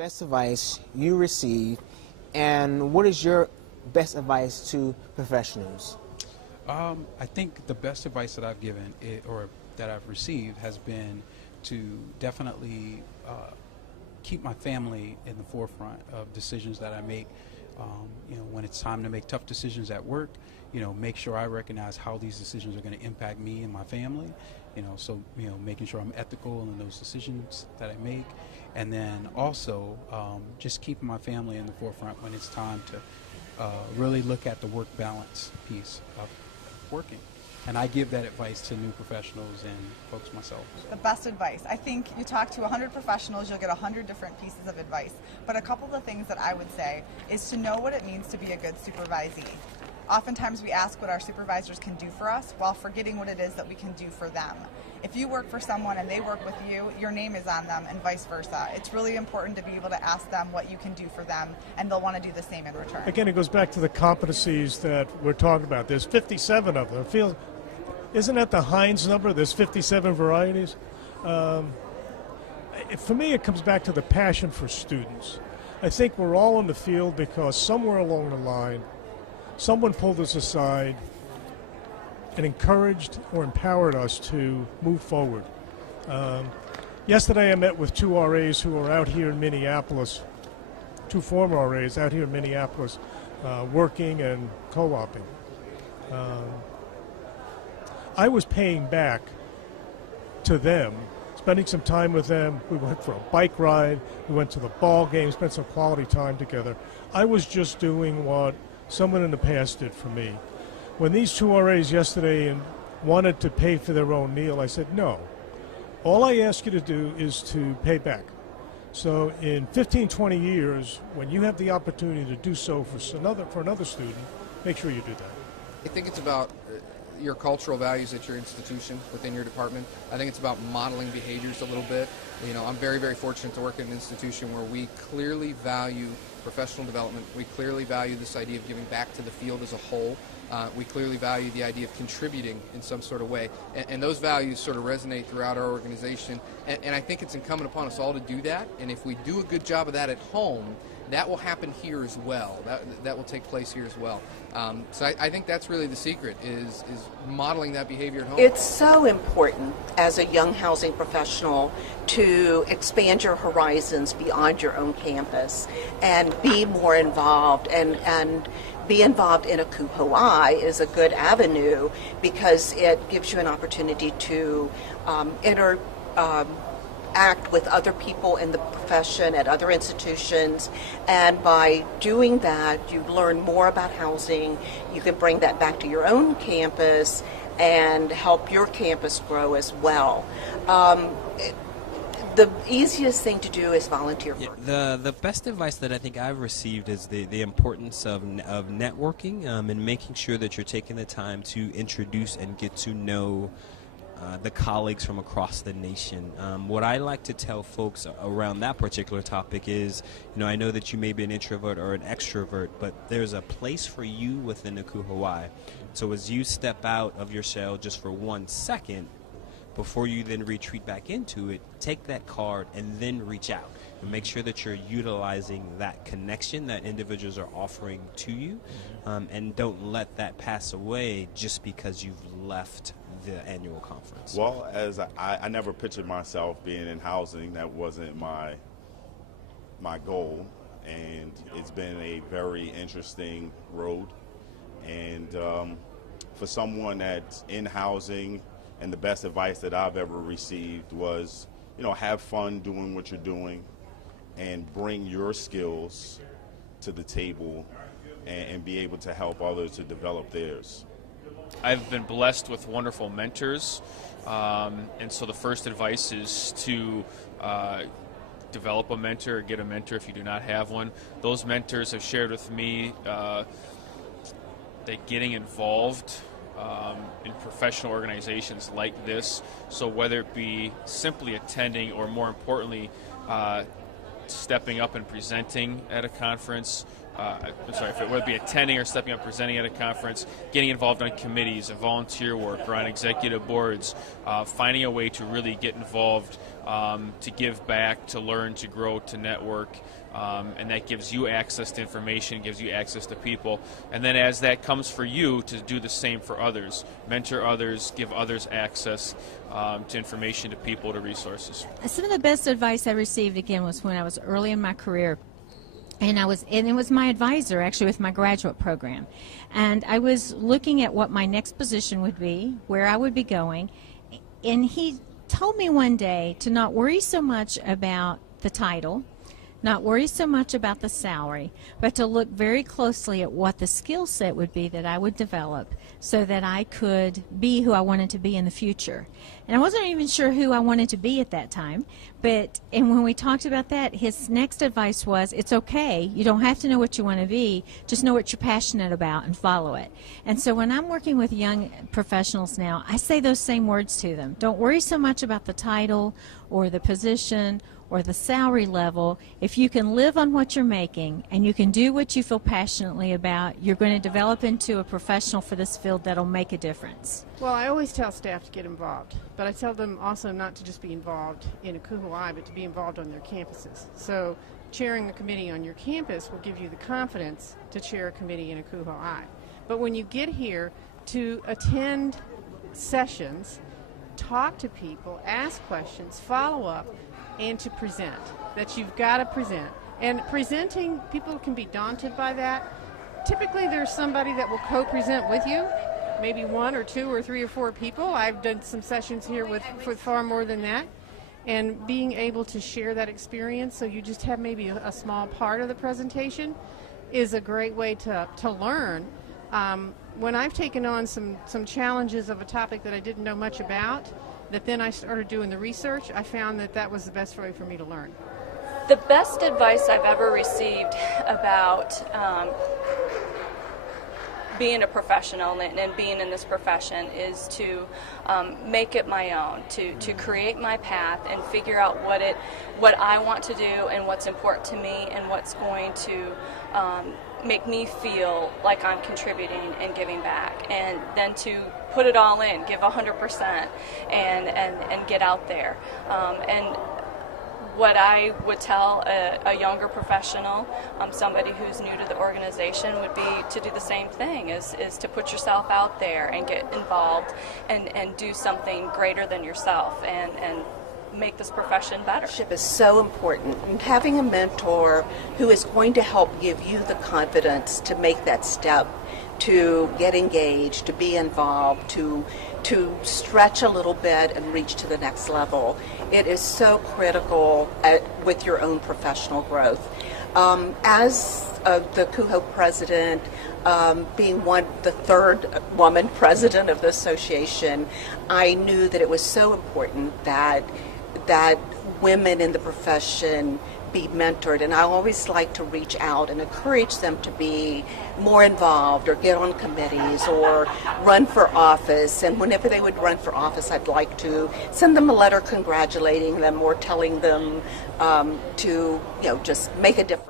best advice you received, and what is your best advice to professionals? I think the best advice that I've given or that I've received has been to definitely keep my family in the forefront of decisions that I make. When it's time to make tough decisions at work, make sure I recognize how these decisions are going to impact me and my family. Making sure I'm ethical in those decisions that I make, and then also just keeping my family in the forefront when it's time to really look at the work balance piece of working. And I give that advice to new professionals and folks myself. The best advice. I think you talk to 100 professionals, you'll get 100 different pieces of advice. But a couple of the things that I would say is to know what it means to be a good supervisee. Oftentimes we ask what our supervisors can do for us while forgetting what it is that we can do for them. If you work for someone and they work with you, your name is on them and vice versa. It's really important to be able to ask them what you can do for them, and they'll want to do the same in return. Again, it goes back to the competencies that we're talking about. There's 57 of them. Isn't that the Heinz number? There's 57 varieties. For me, it comes back to the passion for students. I think we're all in the field because somewhere along the line, someone pulled us aside and encouraged or empowered us to move forward. Yesterday I met with two RAs who are out here in Minneapolis, two former RAs out here in Minneapolis, working and co-oping. I was paying back to them, spending some time with them. We went for a bike ride, we went to the ball game, spent some quality time together. I was just doing what someone in the past did for me. When these two RAs yesterday wanted to pay for their own meal, I said, no. All I ask you to do is to pay back. So in 15, 20 years, when you have the opportunity to do so for another student, make sure you do that. I think it's about your cultural values at your institution, within your department. I think it's about modeling behaviors a little bit. I'm very, very fortunate to work at an institution where we clearly value professional development. We clearly value this idea of giving back to the field as a whole. We clearly value the idea of contributing in some sort of way. And those values sort of resonate throughout our organization. And I think it's incumbent upon us all to do that. And if we do a good job of that at home, that will happen here as well. That will take place here as well. So I think that's really the secret, is modeling that behavior at home. It's so important as a young housing professional to expand your horizons beyond your own campus and be more involved, and be involved in ACUHO-I is a good avenue because it gives you an opportunity to interact with other people in the profession at other institutions, and by doing that you learn more about housing. You can bring that back to your own campus and help your campus grow as well. The easiest thing to do is volunteer work. The best advice that I think I've received is the importance of networking and making sure that you're taking the time to introduce and get to know the colleagues from across the nation. What I like to tell folks around that particular topic is, I know that you may be an introvert or an extrovert, but there's a place for you within ACUHO-I. So as you step out of your shell just for 1 second, before you then retreat back into it, take that card and then reach out and make sure that you're utilizing that connection that individuals are offering to you, and don't let that pass away just because you've left the annual conference. Well, as I never pictured myself being in housing. That wasn't my goal, and it's been a very interesting road. And for someone that's in housing, and the best advice that I've ever received was, have fun doing what you're doing and bring your skills to the table and be able to help others to develop theirs. I've been blessed with wonderful mentors, and so the first advice is to develop a mentor or get a mentor if you do not have one. Those mentors have shared with me that getting involved in professional organizations like this, so whether it be simply attending or more importantly stepping up and presenting at a conference, whether it be attending or stepping up, presenting at a conference, getting involved on committees and volunteer work or on executive boards, finding a way to really get involved, to give back, to learn, to grow, to network. And that gives you access to information, gives you access to people. And then as that comes for you, to do the same for others. Mentor others, give others access to information, to people, to resources. Some of the best advice I received, again, was when I was early in my career. And it was my advisor, actually, with my graduate program. And I was looking at what my next position would be, where I would be going. And he told me one day to not worry so much about the title, not worry so much about the salary, but to look very closely at what the skill set would be that I would develop so that I could be who I wanted to be in the future. And I wasn't even sure who I wanted to be at that time, and when we talked about that, his next advice was, it's okay, you don't have to know what you want to be, just know what you're passionate about and follow it. And so when I'm working with young professionals now, I say those same words to them. Don't worry so much about the title or the position or the salary level. If you can live on what you're making and you can do what you feel passionately about, you're going to develop into a professional for this field that'll make a difference. Well, I always tell staff to get involved, but I tell them also not to just be involved in ACUHO-I, but to be involved on their campuses. So chairing a committee on your campus will give you the confidence to chair a committee in ACUHO-I. But when you get here, to attend sessions, talk to people, ask questions, follow up, and to present, that you've got to present. And presenting, people can be daunted by that. Typically there's somebody that will co-present with you, maybe 1 or 2 or 3 or 4 people. I've done some sessions here with far more than that. And being able to share that experience, so you just have maybe a small part of the presentation, is a great way to learn. When I've taken on some challenges of a topic that I didn't know much about, that then I started doing the research, I found that was the best way for me to learn. The best advice I've ever received about being a professional and being in this profession is to make it my own, to create my path and figure out what I want to do and what's important to me and what's going to make me feel like I'm contributing and giving back, and then to put it all in, give 100% and get out there. And what I would tell a younger professional, somebody who's new to the organization, would be to do the same thing, is to put yourself out there and get involved and do something greater than yourself and make this profession better. Mentorship is so important, and having a mentor who is going to help give you the confidence to make that step, to get engaged, to be involved, to stretch a little bit and reach to the next level. It is so critical with your own professional growth. As the ACUHO president, being the third woman president of the association, I knew that it was so important that women in the profession be mentored, and I always like to reach out and encourage them to be more involved or get on committees or run for office. And whenever they would run for office, I'd like to send them a letter congratulating them or telling them to just make a difference.